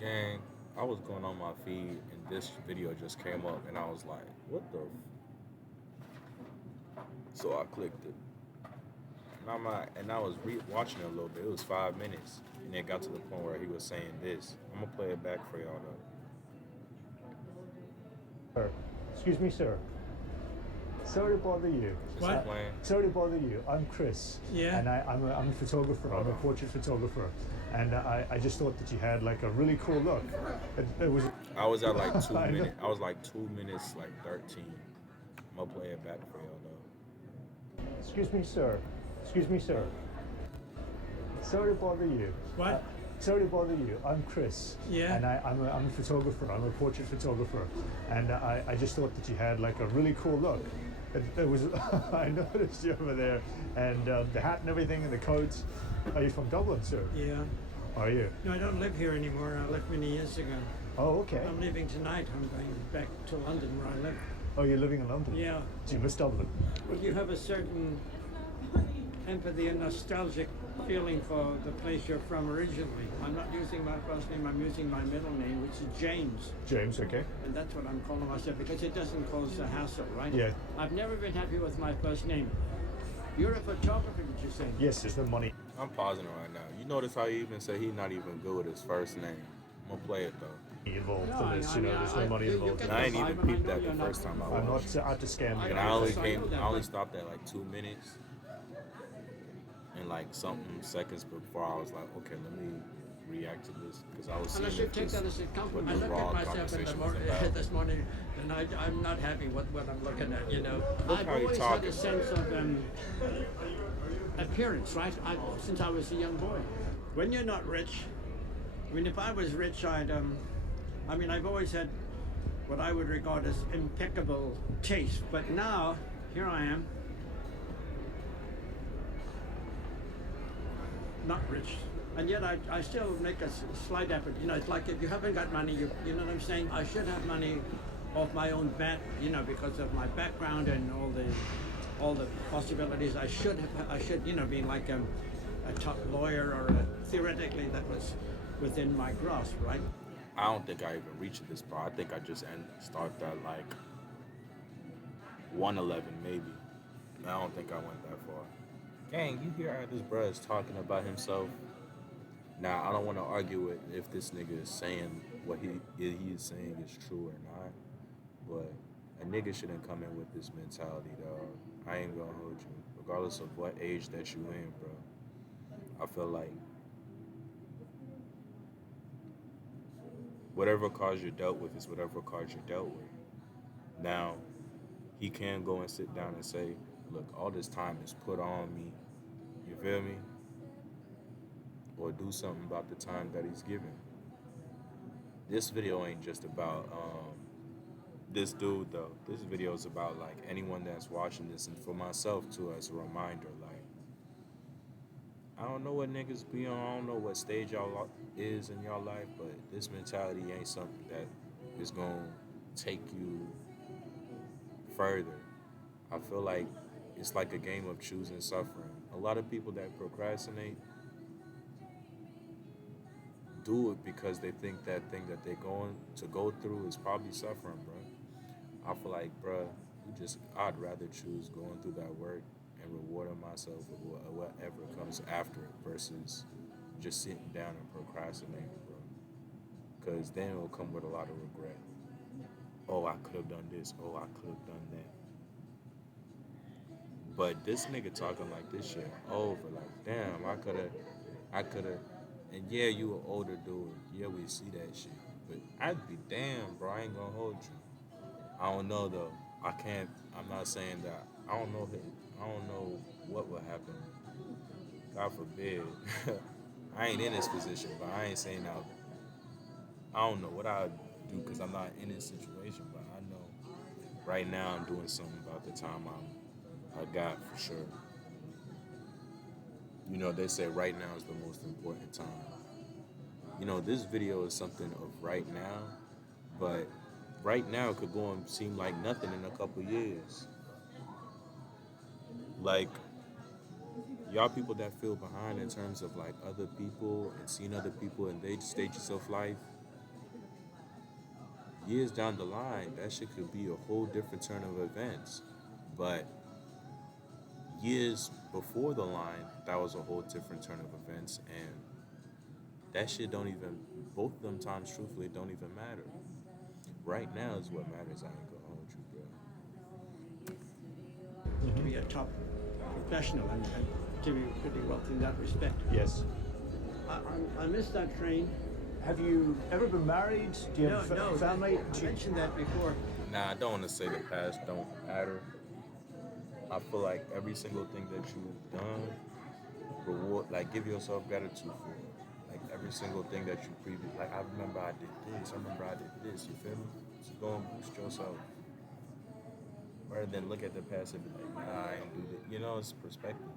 Gang, I was going on my feed and this video just came up and I was like, what the? So I clicked it. And I was watching it a little bit. It was 5 minutes. And it got to the point where he was saying this. I'm going to play it back for y'all though. Sir, excuse me, sir. Sorry to bother you. Is it What? playing? Sorry to bother you. I'm Chris. Yeah. And I'm a photographer. I'm a portrait photographer. And I just thought that you had like a really cool look. It was. I was at like two I know. minutes. I was like 2 minutes, like 13. I'm going to play it back for y'all though. Excuse me, sir. Excuse me, sir. Sorry to bother you. What? Sorry to bother you. I'm Chris. Yeah. And I'm a photographer. I'm a portrait photographer. And I just thought that you had like a really cool look. It was. I noticed you over there, and the hat and everything, and the coats. Are you from Dublin, sir? Yeah. Are you? No, I don't live here anymore. I left many years ago. Oh, okay. I'm leaving tonight. I'm going back to London where I live. Oh, you're living in London? Yeah. Do you miss Dublin? Well, you have a certain empathy and nostalgic feeling for the place you're from originally. I'm not using my first name, I'm using my middle name, which is James. James, okay. And that's what I'm calling myself because it doesn't cause a hassle, right? Yeah. I've never been happy with my first name. You're a photographer, did you say? Yes, there's no money. I'm pausing it right now. You notice how he even said he's not even good with his first name. I'm going to play it though. Involved No, in this, I mean, there's no money you involved. get in I it. ain't even vibe, and I peeped know that the you're not- first time I I'm watched. not out to scam you. And I know that, I only but- stopped at like 2 minutes and like something seconds before I was like, okay, let me react to this because I was And I seeing should if take this, that as a what compliment. I the looked raw at myself in the conversation was morning, about. this morning, and I'm not happy with what I'm looking at, you know. Look I've how you always had talking. a sense of appearance, right? Since I was a young boy. When you're not rich, I mean, if I was rich, I've always had what I would regard as impeccable taste. But now, here I am, not rich. And yet I still make a slight effort. You know, it's like if you haven't got money, you know what I'm saying? I should have money off my own bat, you know, because of my background and all the possibilities. I should, you know, being like a top lawyer or theoretically that was within my grasp, right? I don't think I even reached this part. I think I just started at like 111 maybe. I don't think I went that far. Gang, you hear how this bruh is talking about himself? Now, I don't want to argue with if this nigga is saying what he is saying is true or not, but a nigga shouldn't come in with this mentality, dog. I ain't gonna hold you, regardless of what age that you in, bro. I feel like whatever cards you're dealt with is whatever cards you're dealt with. Now, he can go and sit down and say, look, all this time is put on me. You feel me? Or do something about the time that he's given. This video ain't just about this dude though. This video is about like anyone that's watching this, and for myself too, as a reminder. Like, I don't know what niggas be on. I don't know what stage y'all is in y'all life, but this mentality ain't something that is gonna take you further. I feel like it's like a game of choosing suffering. A lot of people that procrastinate do it because they think that thing that they're going to go through is probably suffering, bro. I feel like, bro, I'd rather choose going through that work and rewarding myself with whatever comes after it versus just sitting down and procrastinating, bro. Because then it'll come with a lot of regret. Oh, I could have done this. Oh, I could have done that. But this nigga talking like this shit over, like, damn, I could have, and yeah, you an older dude. Yeah, we see that shit. But I'd be damn, bro. I ain't gonna hold you. I don't know though. I'm not saying that. I don't know. I don't know what would happen. God forbid. I ain't in this position, but I ain't saying that. I don't know what I'd do because I'm not in this situation. But I know right now I'm doing something about the time I got for sure. You know, they say right now is the most important time. You know, this video is something of right now, but right now it could go and seem like nothing in a couple years. Like, y'all people that feel behind in terms of like other people and seeing other people in their stages of life, years down the line, that shit could be a whole different turn of events. But years before the line, that was a whole different turn of events, and that shit don't even. Both of them times, truthfully, don't even matter. Right now is what matters. I ain't gonna hold you, bro. To be a top professional and to be pretty wealthy in that respect. Yes. I missed that train. Have you ever been married? Do you No, have a no, family? I mentioned that before. Nah, I don't want to say the past don't matter. I feel like every single thing that you've done, reward, like give yourself gratitude for. Like every single thing that you previously, like I remember I did this, I remember I did this. You feel me? So go and boost yourself. Rather than look at the past and be like, nah, I ain't do that. You know, it's perspective.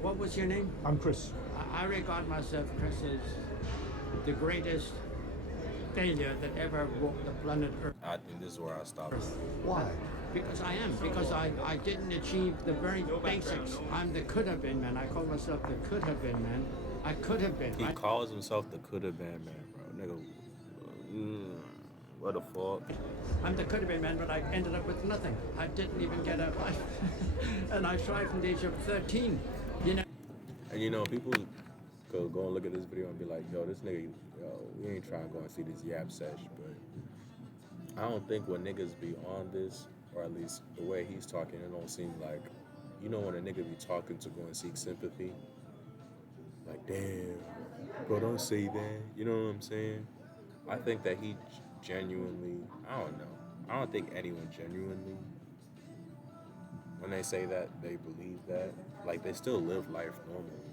What was your name? I'm Chris. I regard myself, Chris, as the greatest failure that ever walked the planet Earth. I think this is where I stop. Why? Because I am. Because I didn't achieve the very basics. I'm the could have been man. I call myself the could have been man. I could have been. He right? calls himself the could have been man, bro. Nigga, what the fuck? I'm the could have been man, but I ended up with nothing. I didn't even get a life. And I tried from the age of 13. You know. And you know, people go and look at this video and be like, yo, this nigga, yo, we ain't trying to go and see this yap sesh, but I don't think when niggas be on this, or at least the way he's talking, it don't seem like, you know, when a nigga be talking to go and seek sympathy, like, damn, bro, don't say that, you know what I'm saying? I think that he genuinely, I don't know, I don't think anyone genuinely, when they say that, they believe that, like, they still live life normally.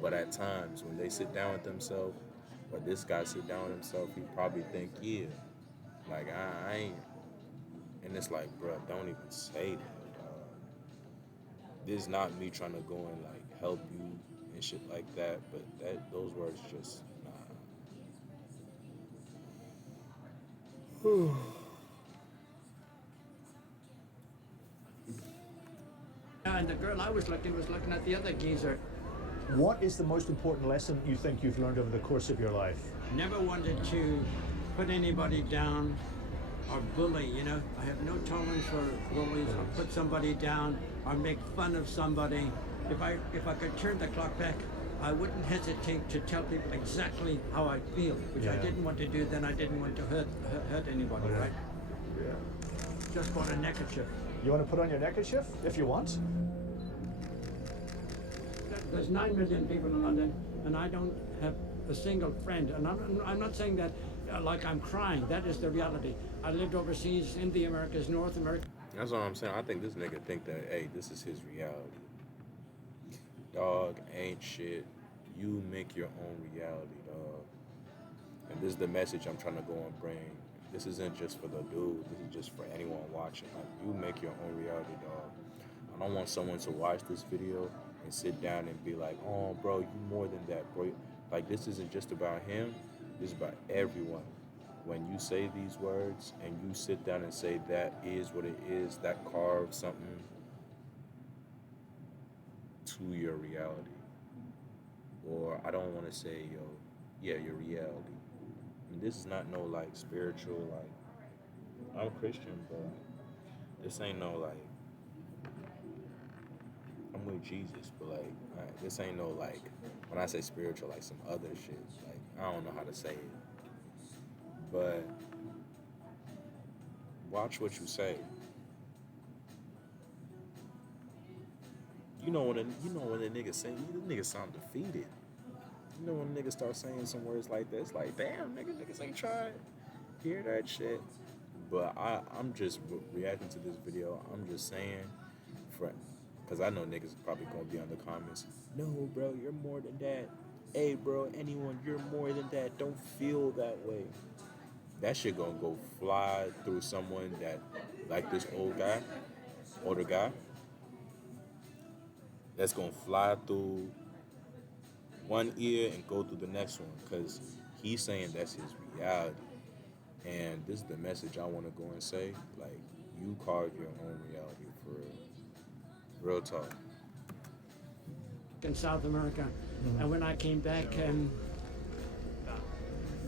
But at times, when they sit down with themselves, or this guy sit down with himself, he probably think, yeah, like, I ain't. And it's like, bro, don't even say that, dog. This is not me trying to go and, like, help you and shit like that, but those words just, nah. And the girl I was looking at the other geezer. What is the most important lesson you think you've learned over the course of your life? Never wanted to put anybody down or bully, you know. I have no tolerance for bullies or put somebody down or make fun of somebody. If I could turn the clock back, I wouldn't hesitate to tell people exactly how I feel, which I Yeah. didn't want to do then. I didn't want to hurt anybody, Okay. right? Yeah. Just bought a neckerchief. You want to put on your neckerchief if you want? There's 9 million people in London, and I don't have a single friend. And I'm not saying that like I'm crying. That is the reality. I lived overseas in the Americas, North America. That's what I'm saying. I think this nigga think that, hey, this is his reality. Dog, ain't shit. You make your own reality, dog. And this is the message I'm trying to go and bring. This isn't just for the dude. This is just for anyone watching. Like, you make your own reality, dog. I don't want someone to watch this video and sit down and be like, oh, bro, you more than that, bro. Like, this isn't just about him. This is about everyone. When you say these words and you sit down and say that is what it is, that carves something to your reality. Or I don't want to say, yo, yeah, your reality. I mean, this is not no, like, spiritual, like, I'm Christian, but this ain't no, like, I'm with Jesus, but, like, this ain't no, like, when I say spiritual, like, some other shit. Like, I don't know how to say it. But watch what you say. You know when a nigga say, the nigga sound defeated. You know when a nigga start saying some words like that, it's like, damn, niggas ain't trying to hear that shit. But I'm just reacting to this video. I'm just saying, because I know niggas probably gonna be on the comments. No, bro, you're more than that. Hey, bro, anyone, you're more than that. Don't feel that way. That shit gonna go fly through someone that, like this older guy, that's gonna fly through one ear and go through the next one, because he's saying that's his reality. And this is the message I want to go and say, like, you carve your own reality for real. Real talk. In South America. And when I came back,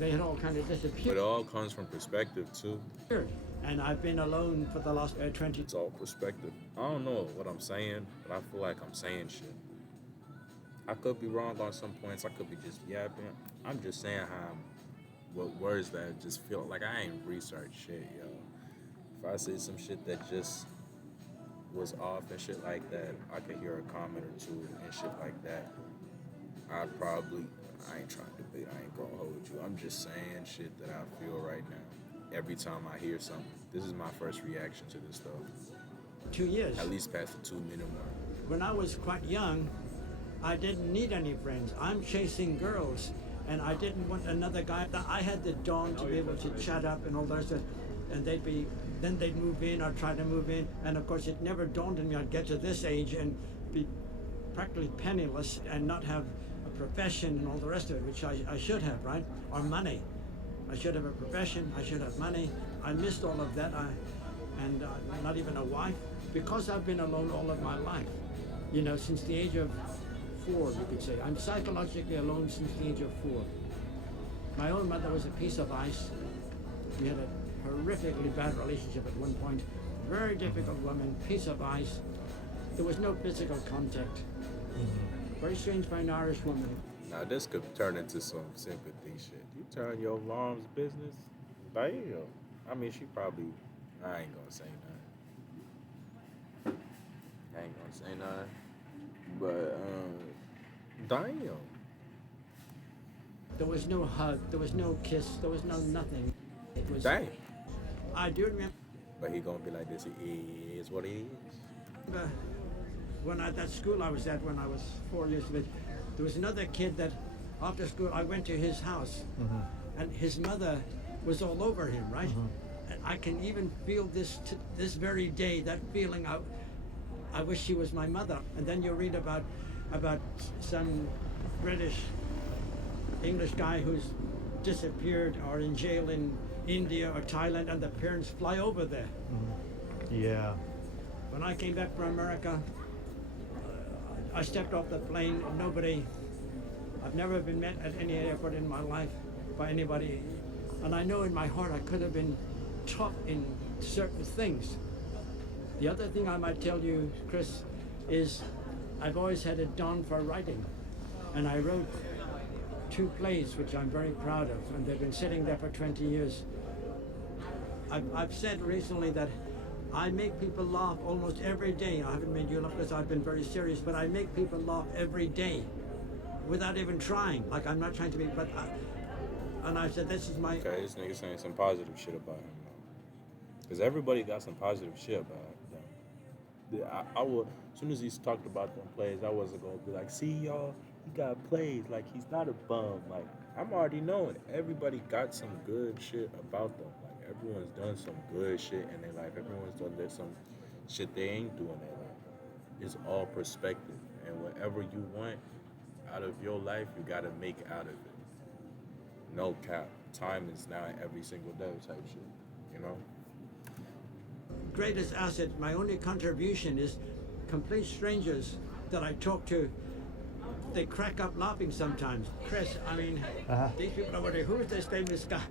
they had all kind of But it disappeared. all comes from perspective too. And I've been alone for the last 20. It's all perspective. I don't know what I'm saying, but I feel like I'm saying shit. I could be wrong on some points. I could be just yapping. I'm just saying how what words that just feel like I ain't researched shit, yo. If I say some shit that just was off and shit like that, I could hear a comment or two and shit like that. I ain't trying to debate, I ain't gonna hold you. I'm just saying shit that I feel right now. Every time I hear something, this is my first reaction to this stuff. 2 years. At least past the 2 minute mark. When I was quite young, I didn't need any friends. I'm chasing girls, and I didn't want another guy. I had the dawn to be able to chat up and all that stuff, and then they'd move in or try to move in, and of course it never dawned on me I'd get to this age and be practically penniless and not have a profession and all the rest of it, which I should have, right? Or money. I should have a profession. I should have money. I missed all of that. And not even a wife, because I've been alone all of my life. You know, since the age of 4, you could say. I'm psychologically alone since the age of 4. My own mother was a piece of ice. We had a horrifically bad relationship at one point. Very difficult woman, piece of ice. There was no physical contact. Very strange for an Irish woman. Now this could turn into some sympathy shit. You turn your mom's business? Damn. I mean, she probably. I ain't gonna say nothing. I ain't gonna say nothing. But damn. There was no hug. There was no kiss. There was no nothing. It was. Damn. I do remember. But he gonna be like this. It is what it is. When at that school I was at when I was 4 years of age, there was another kid that after school I went to his house, and his mother was all over him, right? And I can even feel this very day, that feeling. I wish she was my mother. And then you read about some British English guy who's disappeared or in jail in India or Thailand, and the parents fly over there. Yeah. When I came back from America, I stepped off the plane. I've never been met at any airport in my life by anybody. And I know in my heart I could have been taught in certain things. The other thing I might tell you, Chris, is I've always had a dawn for writing. And I wrote 2 plays, which I'm very proud of, and they've been sitting there for 20 years. I've said recently that I make people laugh almost every day. I haven't made you laugh because I've been very serious, but I make people laugh every day without even trying. Like, I'm not trying to be, and I said, this is my... Okay, this nigga saying some positive shit about him. Because everybody got some positive shit about him. I would, as soon as he's talked about them plays, I wasn't going to be like, see, y'all, he got plays. Like, he's not a bum. Like, I'm already knowing. Everybody got some good shit about them. Like, everyone's done some good shit in their life. Everyone's done some shit they ain't doing in their life. It's all perspective. And whatever you want out of your life, you got to make out of it. No cap. Time is now every single day type shit. You know? Greatest asset, my only contribution is complete strangers that I talk to. They crack up laughing sometimes. Chris, I mean, these people over there, who is this famous guy?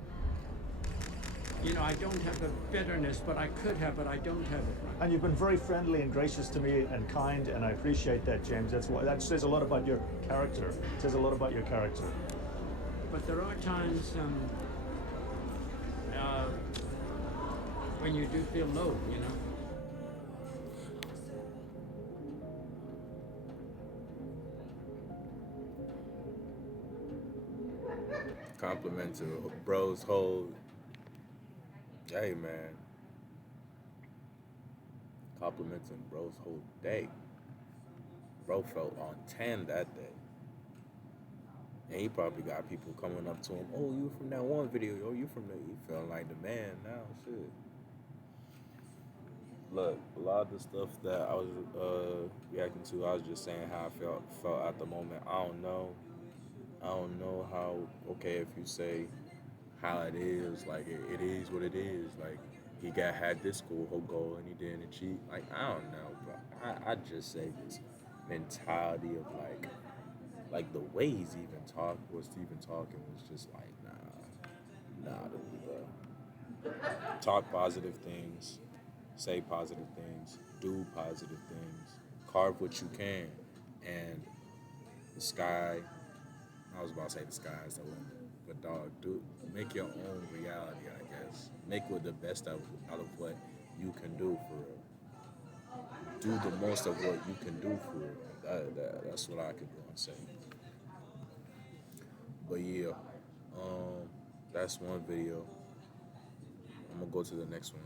You know, I don't have the bitterness, but I could have, but I don't have it. And you've been very friendly and gracious to me and kind, and I appreciate that, James. That says a lot about your character. It says a lot about your character. But there are times when you do feel low, you know. Compliment to bro's whole. Hey, man. Complimenting bro's whole day. Bro felt on 10 that day. And he probably got people coming up to him, oh, you from that one video, oh, you from there. He feeling like the man now, shit. Look, a lot of the stuff that I was reacting to, I was just saying how I felt at the moment. I don't know how, okay, if you say how it is, like, it is what it is. Like, he had this whole goal and he didn't achieve. Like, I don't know, but I just say this mentality of, like the way he's even was even talking was just like, nah. Nah, dude, bro. Talk positive things, say positive things, do positive things, carve what you can, and the sky. I was about to say the sky is the limit, but dog, do make your own reality. I guess make what the best out of what you can do for real. Do the most of what you can do for real. That's what I could go and say. But yeah, that's one video. I'm gonna go to the next one.